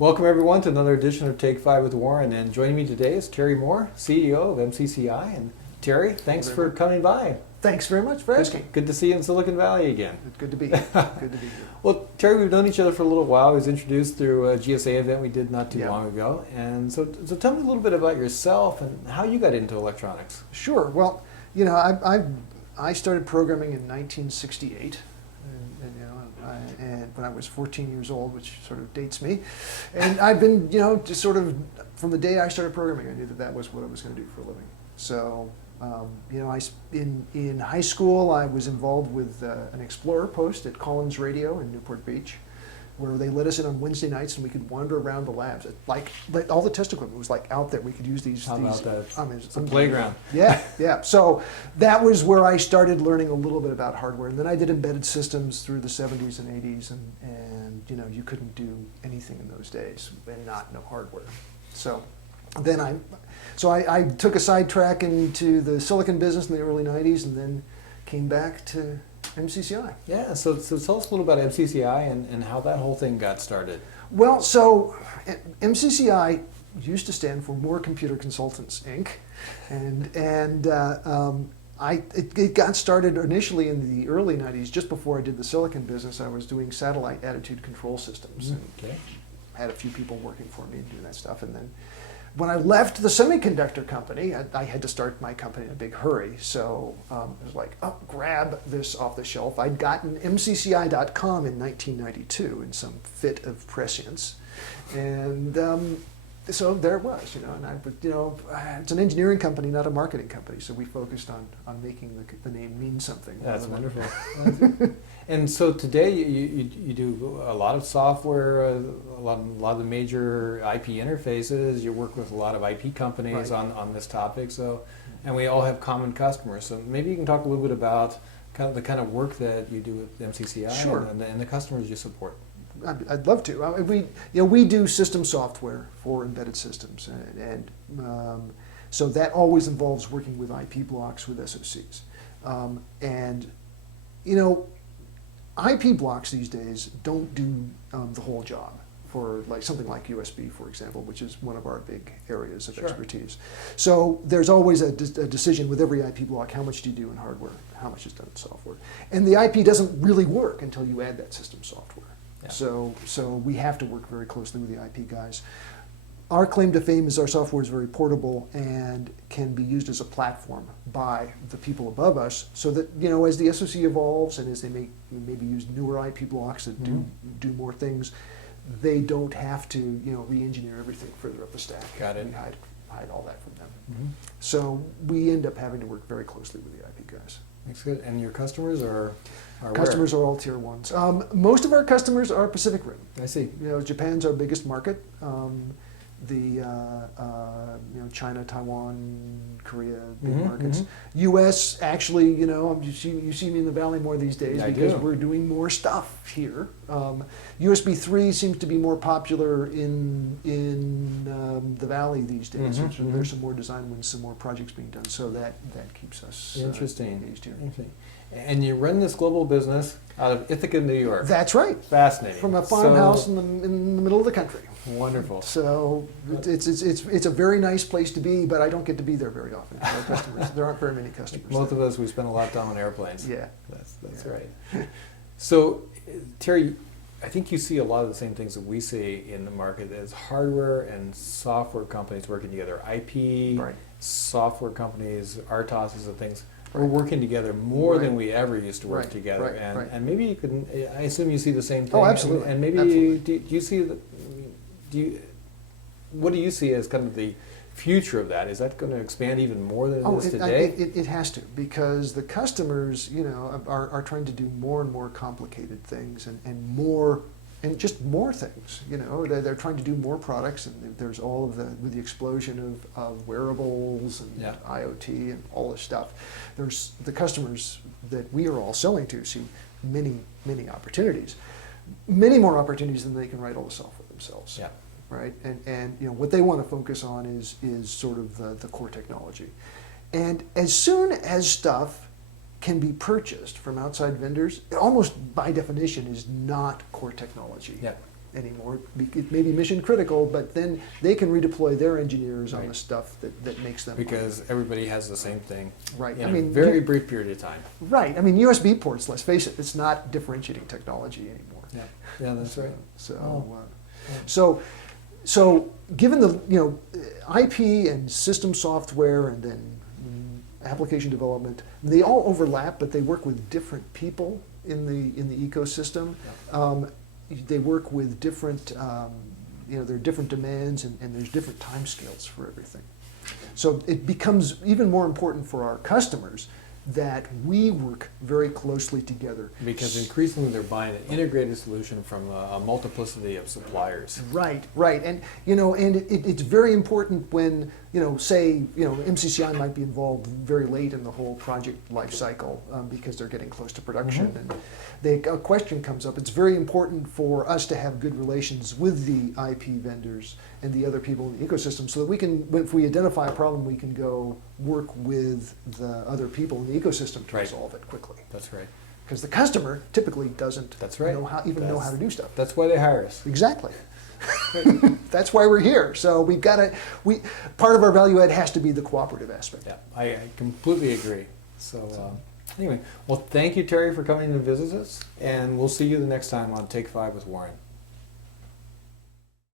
Welcome everyone to another edition of Take 5 with Warren, and joining me today is Terry Moore, CEO of MCCI. And Terry, thanks for coming by. Thanks very much for asking. Good to see you in Silicon Valley again. Good to be here. Good to be here. Well, Terry, we've known each other for a little while. I was introduced through a GSA event we did not too long ago. And so tell me a little bit about yourself and how you got into electronics. Sure. Well, I started programming in 1968. And when I was 14 years old, which sort of dates me. And I've been, just sort of, from the day I started programming, I knew that was what I was going to do for a living. So, in high school, I was involved with an Explorer post at Collins Radio in Newport Beach, where they let us in on Wednesday nights and we could wander around the labs. Like all the test equipment was like out there. We could use these. How about that? It's a playground. Yeah. So that was where I started learning a little bit about hardware. And then I did embedded systems through the 70s and 80s. And you couldn't do anything in those days and not know hardware. So then I took a sidetrack into the silicon business in the early 90s and then came back to MCCI. Yeah, so tell us a little about MCCI and how that whole thing got started. Well, so MCCI used to stand for More Computer Consultants, Inc. It got started initially in the early 90s, just before I did the silicon business. I was doing satellite attitude control systems. Okay. Had a few people working for me doing that stuff. And then when I left the semiconductor company, I had to start my company in a big hurry. So it was like, grab this off the shelf. I'd gotten MCCI.com in 1992 in some fit of prescience. And so there it was, it's an engineering company, not a marketing company. So we focused on making the name mean something. That's wonderful. And so today you do a lot of software, a lot of the major IP interfaces. You work with a lot of IP companies on this topic. So, and we all have common customers. So maybe you can talk a little bit about the kind of work that you do with MCCI. Sure. and the customers you support. I'd love to. We do system software for embedded systems, and so that always involves working with IP blocks with SoCs, IP blocks these days don't do the whole job for something like USB, for example, which is one of our big areas of expertise. So there's always a decision with every IP block: how much do you do in hardware, how much is done in software, and the IP doesn't really work until you add that system software. Yeah. So we have to work very closely with the IP guys. Our claim to fame is our software is very portable and can be used as a platform by the people above us, so that as the SoC evolves and as they maybe use newer IP blocks that do more things, they don't have to re-engineer everything further up the stack. Got it. We hide all that from them. So we end up having to work very closely with the IP guys. That's good. And your customers are customers where? are all tier ones. Most of our customers are Pacific Rim. I see. Japan's our biggest market. China, Taiwan, Korea, big markets. U.S. actually, you see me in the Valley more these days because we're doing more stuff here. USB 3 seems to be more popular in the Valley these days. There's some more design wins, some more projects being done, so that keeps us engaged here. Interesting. And you run this global business out of Ithaca, New York. That's right. Fascinating. From a farmhouse in the middle of the country. Wonderful. So it's a very nice place to be, but I don't get to be there very often. Our customers, there aren't very many customers. Most of us, we spend a lot of time on airplanes. Yeah. That's right. So, Terry, I think you see a lot of the same things that we see in the market as hardware and software companies working together. IP, software companies, RTOSs and things. We're working together more than we ever used to work together, and maybe you can. I assume you see the same thing. Oh, absolutely. And maybe do you see what do you see as kind of the future of that? Is that going to expand even more than it is today? It has to, because the customers, are trying to do more and more complicated things and more. And just more things, they're trying to do more products, and there's all of with the explosion of wearables and IoT and all this stuff. There's the customers that we are all selling to see many opportunities, many more opportunities than they can write all the software themselves. Yeah. Right, and what they want to focus on is sort of the core technology, and as soon as stuff can be purchased from outside vendors, it almost by definition is not core technology. Yeah. anymore. It may be mission critical, but then they can redeploy their engineers on Right. the stuff that makes them Because everybody has the same thing right. in I mean, a very brief period of time. right. I mean, USB ports. Let's face it, it's not differentiating technology anymore. Yeah, yeah, that's right. So, Oh. so given the IP and system software and then application development, they all overlap, but they work with different people in the ecosystem. They work with different there are different demands and there's different timescales for everything. So it becomes even more important for our customers that we work very closely together. Because increasingly they're buying an integrated solution from a multiplicity of suppliers. Right, right, and it's very important when say MCCI might be involved very late in the whole project life cycle because they're getting close to production, and a question comes up. It's very important for us to have good relations with the IP vendors and the other people in the ecosystem, so that we can, if we identify a problem, we can go work with the other people in the ecosystem to Right. resolve it quickly. That's right. Because the customer typically doesn't That's right. know how to do stuff. That's why they hire us. Exactly. That's why we're here. So part of our value add has to be the cooperative aspect. Yeah, I completely agree. So anyway, well, thank you, Terry, for coming to visit us, and we'll see you the next time on Take 5 with Warren.